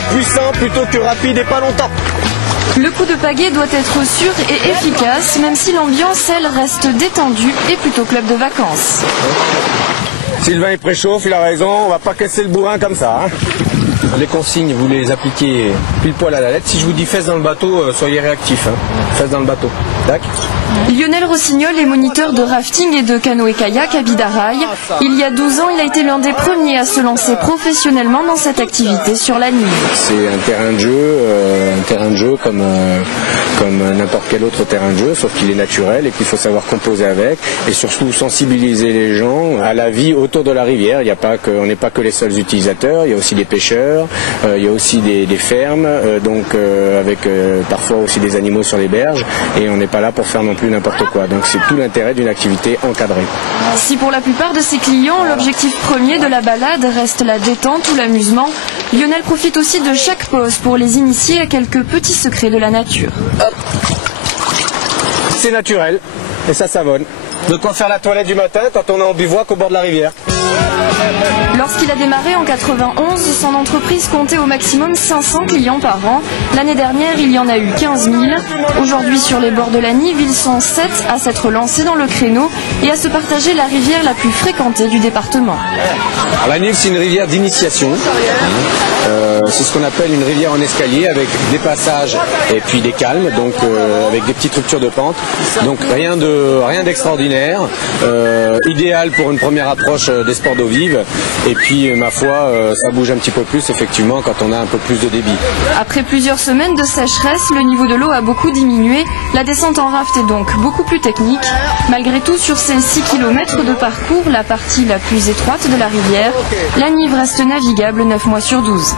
navire puissant plutôt que rapide et pas longtemps. Le coup de pagaie doit être sûr et efficace, même si l'ambiance, elle, reste détendue et plutôt club de vacances. Sylvain il préchauffe, il a raison, on va pas casser le bourrin comme ça. Les consignes, vous les appliquez pile poil à la lettre. Si je vous dis fesses dans le bateau, soyez réactifs. Fesses dans le bateau. Tac. Lionel Rossignol est moniteur de rafting et de canoë-kayak à Bidaraï. Il y a 12 ans, il a été l'un des premiers à se lancer professionnellement dans cette activité sur la Nive. C'est un terrain de jeu comme n'importe quel autre terrain de jeu, sauf qu'il est naturel et qu'il faut savoir composer avec, et surtout sensibiliser les gens à la vie autour de la rivière. On n'est pas que les seuls utilisateurs, il y a aussi des pêcheurs, il y a aussi des fermes, avec parfois aussi des animaux sur les berges, et on n'est pas là pour faire non plus n'importe quoi. Donc c'est tout l'intérêt d'une activité encadrée. Si pour la plupart de ses clients, l'objectif premier de la balade reste la détente ou l'amusement, Lionel profite aussi de chaque pause pour les initier à quelques petits secrets de la nature. C'est naturel et ça savonne. De quoi faire la toilette du matin quand on est en bivouac au bord de la rivière. Lorsqu'il a démarré en 91, son entreprise comptait au maximum 500 clients par an. L'année dernière, il y en a eu 15 000. Aujourd'hui, sur les bords de la Nive, ils sont 7 à s'être lancés dans le créneau et à se partager la rivière la plus fréquentée du département. Alors, la Nive, c'est une rivière d'initiation. C'est ce qu'on appelle une rivière en escalier avec des passages et puis des calmes, donc avec des petites ruptures de pente. Donc rien d'extraordinaire, idéal pour une première approche des sports d'eau vive. Et puis ma foi, ça bouge un petit peu plus effectivement quand on a un peu plus de débit. Après plusieurs semaines de sécheresse, le niveau de l'eau a beaucoup diminué. La descente en raft est donc beaucoup plus technique. Malgré tout, sur ces 6 km de parcours, la partie la plus étroite de la rivière, la Nive reste navigable 9 mois sur 12.